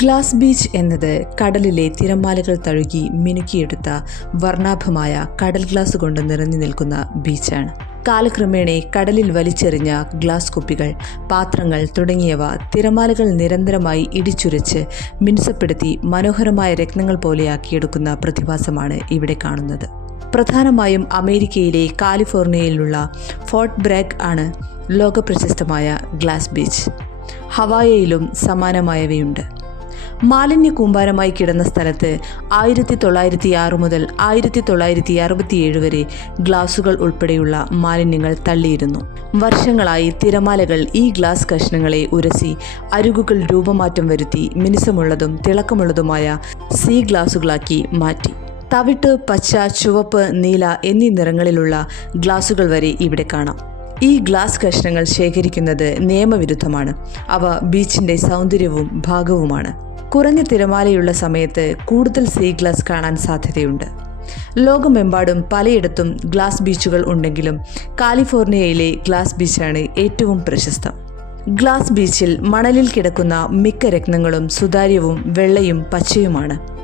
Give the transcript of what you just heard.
Glass beach എന്നത് കടലിലെ തിരമാലകൾ തഴുകി മിനുക്കിയെടുത്ത വർണ്ണാഭമായ കടൽ ഗ്ലാസ് കൊണ്ട് നിറഞ്ഞു നിൽക്കുന്ന ബീച്ചാണ്. കാലക്രമേണ കടലിൽ വലിച്ചെറിഞ്ഞ ഗ്ലാസ് കുപ്പികൾ, പാത്രങ്ങൾ തുടങ്ങിയവ തിരമാലകൾ നിരന്തരമായി ഇടിച്ചുരച്ച് മിനുസപ്പെടുത്തി മനോഹരമായ രത്നങ്ങൾ പോലെയാക്കിയെടുക്കുന്ന പ്രതിഭാസമാണ് ഇവിടെ കാണുന്നത്. പ്രധാനമായും അമേരിക്കയിലെ കാലിഫോർണിയയിലുള്ള ഫോർട്ട് ബ്രാഗ് ആണ് ലോകപ്രശസ്തമായ ഗ്ലാസ് ബീച്ച്. ഹവായിയിലും സമാനമായവയുണ്ട്. മാലിന്യ കൂമ്പാരമായി കിടന്ന സ്ഥലത്ത് 1906 മുതൽ 1967 വരെ ഗ്ലാസുകൾ ഉൾപ്പെടെയുള്ള മാലിന്യങ്ങൾ തള്ളിയിരുന്നു. വർഷങ്ങളായി തിരമാലകൾ ഈ ഗ്ലാസ് കഷ്ണങ്ങളെ ഉരസി അരുകുകൾ രൂപമാറ്റം വരുത്തി മിനുസമുള്ളതും തിളക്കമുള്ളതുമായ സീ ഗ്ലാസുകളാക്കി മാറ്റി. തവിട്ട്, പച്ച, ചുവപ്പ്, നീല എന്നീ നിറങ്ങളിലുള്ള ഗ്ലാസുകൾ വരെ ഇവിടെ കാണാം. ഈ ഗ്ലാസ് കഷ്ണങ്ങൾ ശേഖരിക്കുന്നത് നിയമവിരുദ്ധമാണ്. അവ ബീച്ചിന്റെ സൗന്ദര്യവും ഭാഗവുമാണ്. കുറഞ്ഞ തിരമാലയുള്ള സമയത്ത് കൂടുതൽ സീ ഗ്ലാസ് കാണാൻ സാധ്യതയുണ്ട്. ലോകമെമ്പാടും പലയിടത്തും ഗ്ലാസ് ബീച്ചുകൾ ഉണ്ടെങ്കിലും കാലിഫോർണിയയിലെ ഗ്ലാസ് ബീച്ചാണ് ഏറ്റവും പ്രശസ്തം. ഗ്ലാസ് ബീച്ചിൽ മണലിൽ കിടക്കുന്ന മിക്ക രത്നങ്ങളും സുതാര്യവും വെള്ളയും പച്ചയുമാണ്.